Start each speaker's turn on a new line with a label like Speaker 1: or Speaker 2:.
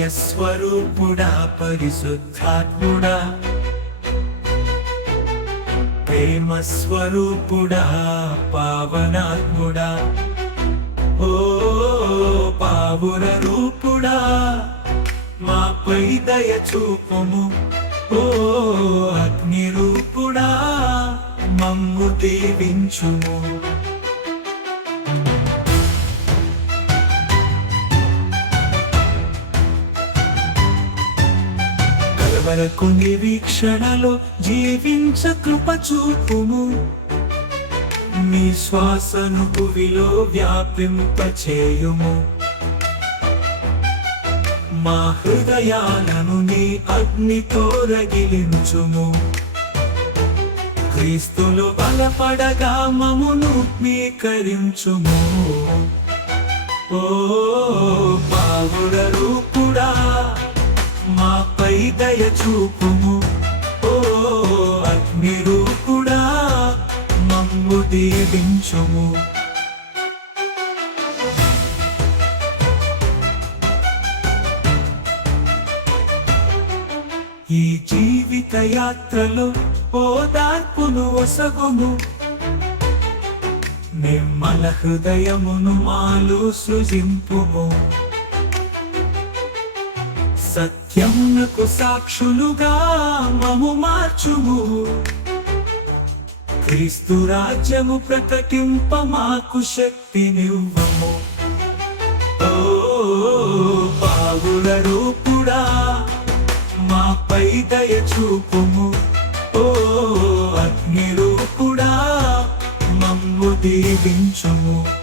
Speaker 1: స్వరూపుడా పరిశుద్ధాత్ముడా. ప్రేమ స్వరూపుడా పావనాత్ముడా. ఓ పావుర రూపుడా మాపై దయ చూపుము. ఓ అగ్ని రూపుడా మమ్ము దీవించుము. వరకు నిరీక్షణలో జీవించ కృప చూపుము. మీ శ్వాసను భువిలో వ్యాపింపచేయుము. మా హృదయాలను నీ అగ్నితో రగిలించుము. క్రీస్తులు బలపడగా మమును మీకరించుము ఓ పావు దయ చూపుము. ఓ అగ్ని కూడా మమ్ము దీవించుము. ఈ జీవిత యాత్రలో ఓదార్పును వసగుము నిర్మల హృదయమును మాలు సృజింపుము. సత్యమునకు సాక్షులుగా మము మార్చుము. క్రీస్తు రాజ్యము ప్రకటింప మాకు శక్తినివ్వము. ఓ పావుల రూపుడా మాపై దయ చూపుము. ఓ అగ్ని రూపుడా మమ్ము దీవించుము.